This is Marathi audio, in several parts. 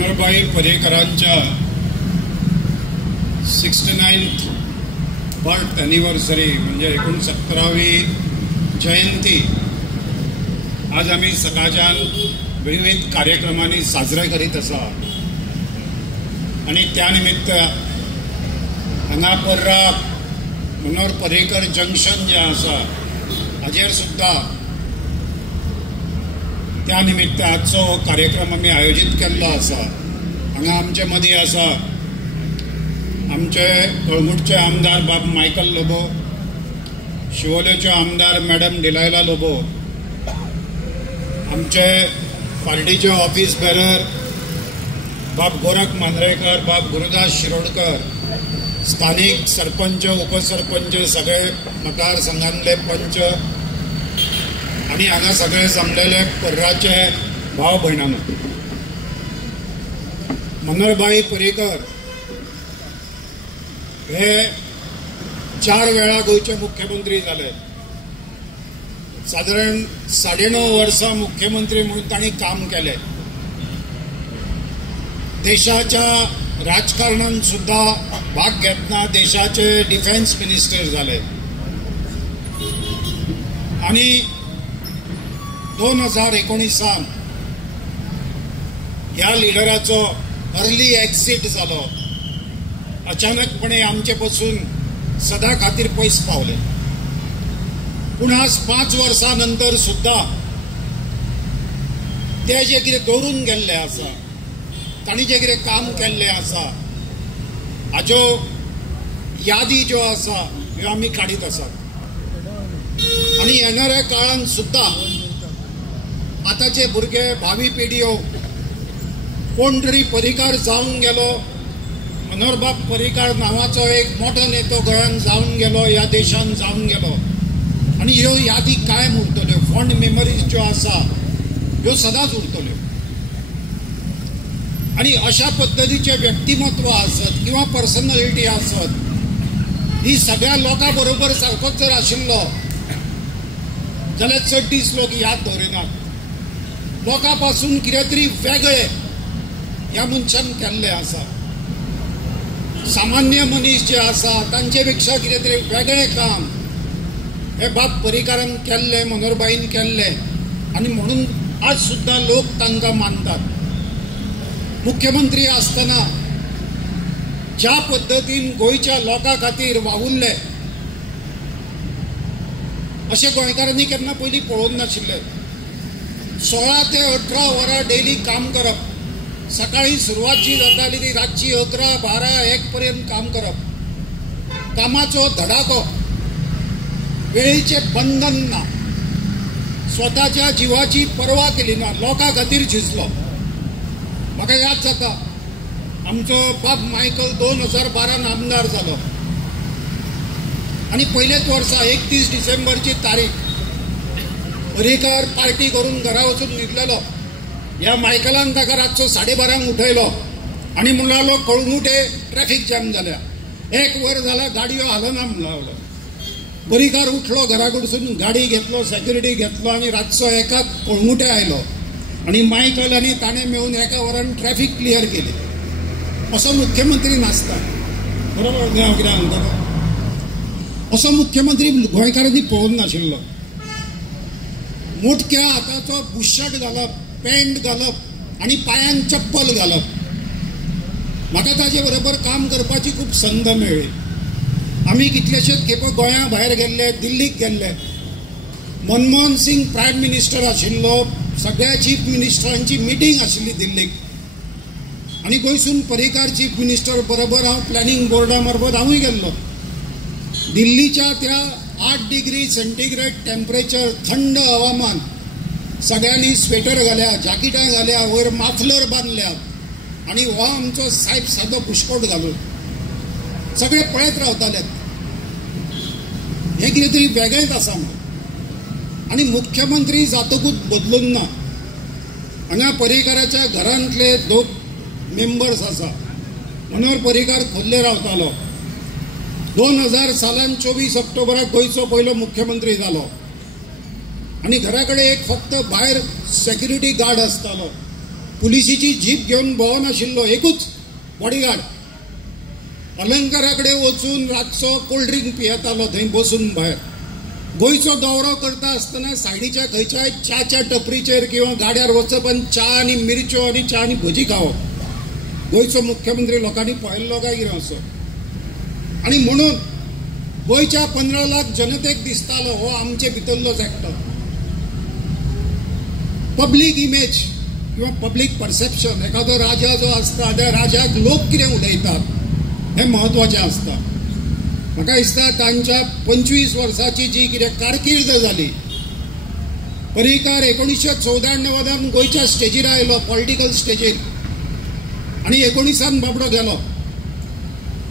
मनोहरभाई पर्रीकरांच्या 69th बर्थ एनिव्हर्सरी म्हणजे 69वी जयंती आज आम्ही सकाळच्यान विविध कार्यक्रमांनी साजरे करीत आसा आणि त्या निमित्त हांगा पर्रा मनोहर पर्रीकर जंक्शन जे आसा हाजेर सुद्धा त्या निमित्त आजचो कार्यक्रम आम्ही आयोजित केल्लो आसा। हांगा आमचे मदीं आसा आमचे कळंगूटचे आमदार बाब मायकल लोबो, शिवोलेचे आमदार मॅडम डिलायला लोबो, आमचे पार्टीचे ऑफिस बेरर बाब गोरख मांद्रेकर, बाब गुरुदास शिरोडकर, स्थानिक सरपंच उपसरपंच सगळे मतदारसंघातले पंच आणि हांगा सगळे जमलेले पर्राचे भाव भयणांनो, मनोहरभाई पर्रीकर हे 4 वेळा गोंयचे मुख्यमंत्री जाले। साधारण 9.5 वर्सां मुख्यमंत्री म्हणून तांणी काम केले। देशाच्या राजकारणात सुद्धा भाग घेतना देशाचे डिफेन्स मिनिस्टर झाले आणि 2019 ह्या लिडराचो अर्ली एक्सिट जालो। अचानकपणे आमचे पासून सदा खातीर पयस पावले। पूण आज 5 वर्सां नंतर सुद्धा ते जे कितें दवरून गेल्ले आसा, तांणी जे कितें काम केल्लें आसा हाज्यो यादी ज्यो आसा ह्यो आमी काडीत आसात आनी येणाऱ्या काळान सुद्धा आताचे भुरगे भावी पिढयो कोण तरी पर्रीकार जावन गेलो, मनोहरबाब पर्रीकार नावाचो एक मोठो नेतो गोंयांत जावन गेलो, ह्या देशान जावन गेलो आणि ह्यो यादी कायम उरतल्यो। फॉन्ड मेमरीज ज्यो आसा ह्यो सदांच उरतल्यो आणि अशा पद्धतीचे व्यक्तिमत्व आसत किंवा पर्सनॅलिटी आसत ही सगळ्या लोकां बरोबर सारकोच जर आशिल्लो जाल्यार चड दीस लोक याद दवरिनात। लोकां पासून कितें तरी वेगळे ह्या मनशान केल्लें आसा। सामान्य मनीस जे आसा तांचे पेक्षा कितें तरी वेगळें काम हे बाब पर्रीकारान केल्लें, मनोहरभाईन केल्लें आणि म्हणून आज सुद्धा लोक तांकां मानतात। मुख्यमंत्री आसतना ज्या पद्धतीन गोंयच्या लोकां खातीर वावुरले अशें गोंयकारांनी केन्ना पयलीं पळोवन नाशिल्ले। 16 ते 18 वरां डेली काम करप, सकाळी सुरवात जी जाताली ती रातची 11, 12, 1 पर्यंत काम करप, कामाचो धडाको, वेळेचे बंधन ना, स्वताच्या जिवाची पर्वा केली ना, लोकां खातीर झिजलो। म्हाका याद जाता आमचो बाब मायकल 2012 आमदार जालो आणि पयलेच वर्सा 31 डिसेंबरची तारीख पर्रीकार पार्टी करून घरा वचून न्हिदलेलो। ह्या मायकलान ताका रातचो 12:30 उठयलो आणि म्हणून लागलो कळंगुटे ट्रॅफिक जॅम जाल्या, 1 वर जाला गाडयो हालना म्हणून लागलो। पर्रीकार उठलो घरा कडसून, गाडी घेतलो, सेक्युरिटी घेतलो आणि रातचो 1 कळंगुटे आयलो आणि मायकल आणि ताणें मेळून 1 वरान ट्रॅफिक क्लियर केली। असो मुख्यमंत्री नासता, बरोबर न्ही हांव कितें सांगता? असो मुख्यमंत्री गोंयकारांनी पळोवन नाशिल्लो। मोठक्या हाताचो बुशर्ट घालप, पॅन्ट घालप आणि पांयांत चप्पल घालप। म्हाका ताचे बरोबर काम करपाची खूब संद मेळ्ळी। आमी कितलेशेच खेपे गोंया भायर गेल्ले, दिल्लीक गेल्ले। मनमोहन सिंग प्रायम मिनिस्टर आशिल्लो, सगळ्या चीफ मिनिस्टरांची मिटींग आशिल्ली दिल्लीक आणि गोंयसून पर्रीकार चीफ मिनिस्टर बरोबर हांव प्लॅनिंग बोर्डा मार्फत हांवूय गेल्लो। दिल्लीच्या त्या 8 डिग्री सेंटीग्रेड टेम्परेचर, थंड हवामान, सगळ्यांनी स्वेटर घाल्या, जॅकेटां घाल्या, वयर माफलर बांदल्या आणि हो आमचो साहेब सादो बुशकोट घालून सगळे पळयत रावताले। हे कितें तरी वेगळेंच आसा म्हणून आणि मुख्यमंत्री जातकूच बदलून ना। हांगा पर्रीकाराच्या घरांतले 2 मेंबर्स आसा। मनोहर पर्रीकार खोर्ले रावतालो। 2000 सालान 24 ऑक्टोबराक गोंयचो पयलो मुख्यमंत्री जालो आणि घराकडे एक फक्त भायर सेक्युरिटी गार्ड आसतालो पुलिसीची जीप घेऊन भोंवनाशिल्लो एकूच बॉडीगार्ड अलंकारा कडेन वचून रातचो कोल्ड ड्रिंक पियेतालो थंय बसून भायर. गोंयचो दौरो करता आसतना सायडीच्या खंयच्याय च्याच्या टपरीचेर किंवा गाड्यार वचप आनी च्या आनी मिरच्यो आनी च्या आनी भजी खावप. गोंयचो मुख्यमंत्री लोकांनी पळयल्लो काय कितें असो. आनी म्हणून गोंयच्या 15 लाख जनतेक दिसतालो हो आमचे भितरलोच एकटो. पब्लीक इमेज किंवा पब्लीक परसेप्शन, एखादो राजा जो आसता त्या राजाक लोक कितें उलयतात हें महत्वाचें आसता. म्हाका दिसता तांच्या 25 वर्सांची जी कितें कारकीर्द जाली, पर्रीकार 1994 गोंयच्या स्टेजीर आयलो, पॉलिटिकल स्टेजीर, आनी 19 बाबडो गेलो.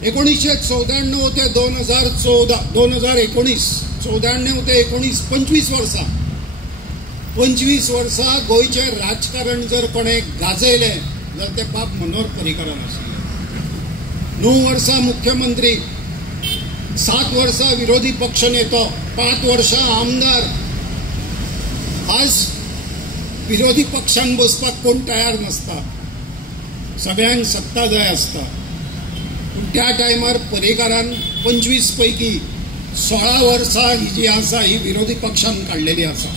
1994 ते 2014, 2019, 94 ते 19, 25 वर्सां. 25 वर्सां गोंयचें राजकारण जर कोणें गाजयलें जाल्यार तें बाब मनोहर पर्रीकारान आशिल्लें. 9 वर्सां मुख्यमंत्री, 7 वर्सां विरोधी पक्ष नेतो, 5 वर्सां आमदार. आज विरोधी पक्षान बसपाक कोण तयार नासता, सगळ्यांक सत्ता जाय आसता. पूण त्या टायमार पर्रीकारान 25 पैकी 16 वर्सां ही जी आसा ही विरोधी पक्षान काडलेली आसा.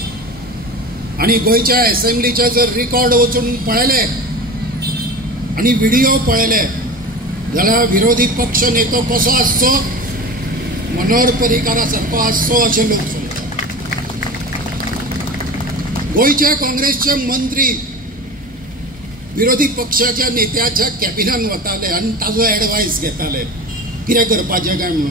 आनी गोंयच्या असेंब्लीचे जर रिकॉर्ड वचून पळयले आनी व्हिडिओ पळयले जाल्यार विरोधी पक्ष नेतो कसो आसचो, मनोहर पर्रीकारा सारको आसचो अशें लोक सांगतात. गोंयचे काँग्रेसचे मंत्री विरोधी पक्षाच्या नेत्याच्या कॅबिनान वताले आनी ताजो एडवायस घेताले कितें करपाचें काय म्हणून.